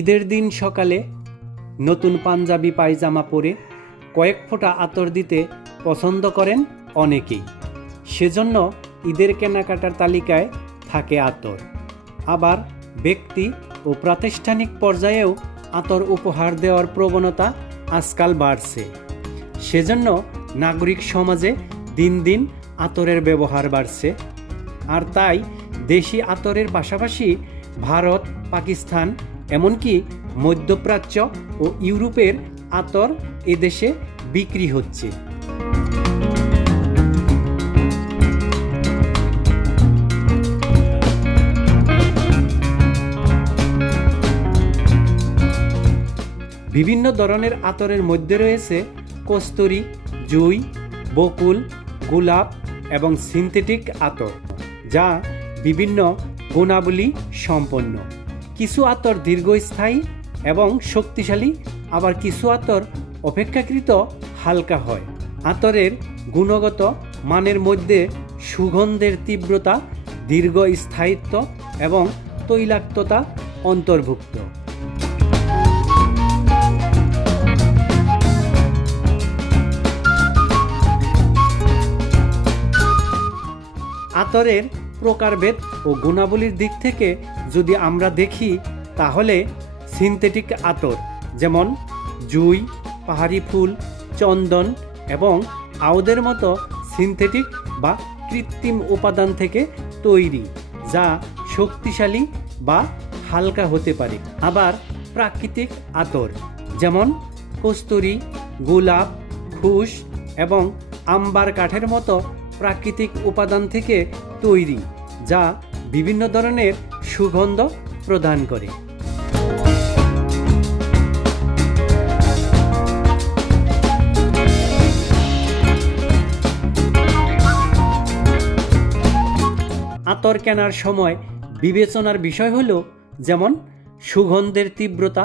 ঈদের দিন সকালে নতুন পাঞ্জাবি পায়জামা পরে কয়েক ফোঁটা আতর দিতে পছন্দ করেন অনেকেই। সেজন্য ঈদের কেনাকাটার তালিকায় থাকে আতর। আবার ব্যক্তি ও প্রাতিষ্ঠানিক পর্যায়েও আতর উপহার দেওয়ার প্রবণতা আজকাল বাড়ছে। সেজন্য নাগরিক সমাজে দিন দিন আতরের ব্যবহার বাড়ছে। আর তাই দেশি আতরের পাশাপাশি ভারত, পাকিস্তান, এমনকি মধ্যপ্রাচ্য ও ইউরোপের আতর এদেশে বিক্রি হচ্ছে। বিভিন্ন ধরনের আতরের মধ্যে রয়েছে কস্তুরী, জুঁই, বকুল, গোলাপ এবং সিনথেটিক আতর, যা বিভিন্ন গুণাবলী সম্পন্ন। কিছু আতর দীর্ঘস্থায়ী এবং শক্তিশালী, আবার কিছু আতর অপেক্ষাকৃত হালকা হয়। আতরের গুণগত মানের মধ্যে সুগন্ধের তীব্রতা, দীর্ঘস্থায়িত্ব এবং তৈলাক্ততা অন্তর্ভুক্ত। আতরের প্রকারভেদ ও গুণাবলীর দিক থেকে যদি আমরা দেখি, তাহলে সিনথেটিক আতর যেমন জুঁই, পাহাড়ি ফুল, চন্দন এবং আউদের মতো সিনথেটিক বা কৃত্রিম উপাদান থেকে তৈরি, যা শক্তিশালী বা হালকা হতে পারে। আবার প্রাকৃতিক আতর যেমন কস্তুরী, গোলাপ, খুশ এবং আম্বার কাঠের মতো প্রাকৃতিক উপাদান থেকে তৈরি, যা বিভিন্ন ধরনের সুগন্ধ প্রদান করে। আতর কেনার সময় বিবেচনার বিষয় হলো, যেমন সুগন্ধের তীব্রতা।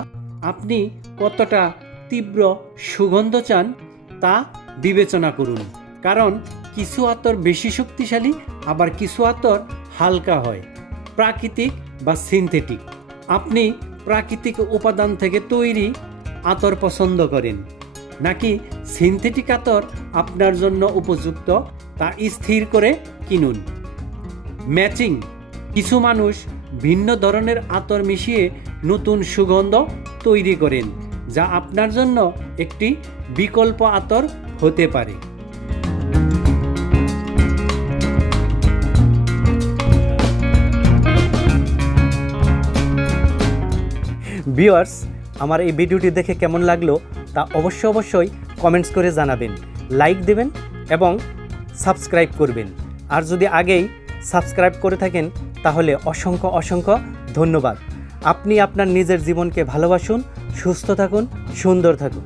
আপনি কতটা তীব্র সুগন্ধ চান তা বিবেচনা করুন, কারণ কিছু আতর বেশি শক্তিশালী, আবার কিছু আতর হালকা হয়। প্রাকৃতিক বা সিনথেটিক, আপনি প্রাকৃতিক উপাদান থেকে তৈরি আতর পছন্দ করেন নাকি সিনথেটিক আতর আপনার জন্য উপযুক্ত, তা স্থির করে কিনুন। ম্যাচিং, কিছু মানুষ ভিন্ন ধরনের আতর মিশিয়ে নতুন সুগন্ধ তৈরি করেন, যা আপনার জন্য একটি বিকল্প আতর হতে পারে। ভিউয়ার্স, আমার এই ভিডিওটি দেখে কেমন লাগলো তা অবশ্যই কমেন্টস করে জানাবেন, লাইক দেবেন এবং সাবস্ক্রাইব করবেন। আর যদি আগেই সাবস্ক্রাইব করে থাকেন তাহলে অসংখ্য ধন্যবাদ। আপনি আপনার নিজের জীবনকে ভালোবাসুন, সুস্থ থাকুন, সুন্দর থাকুন।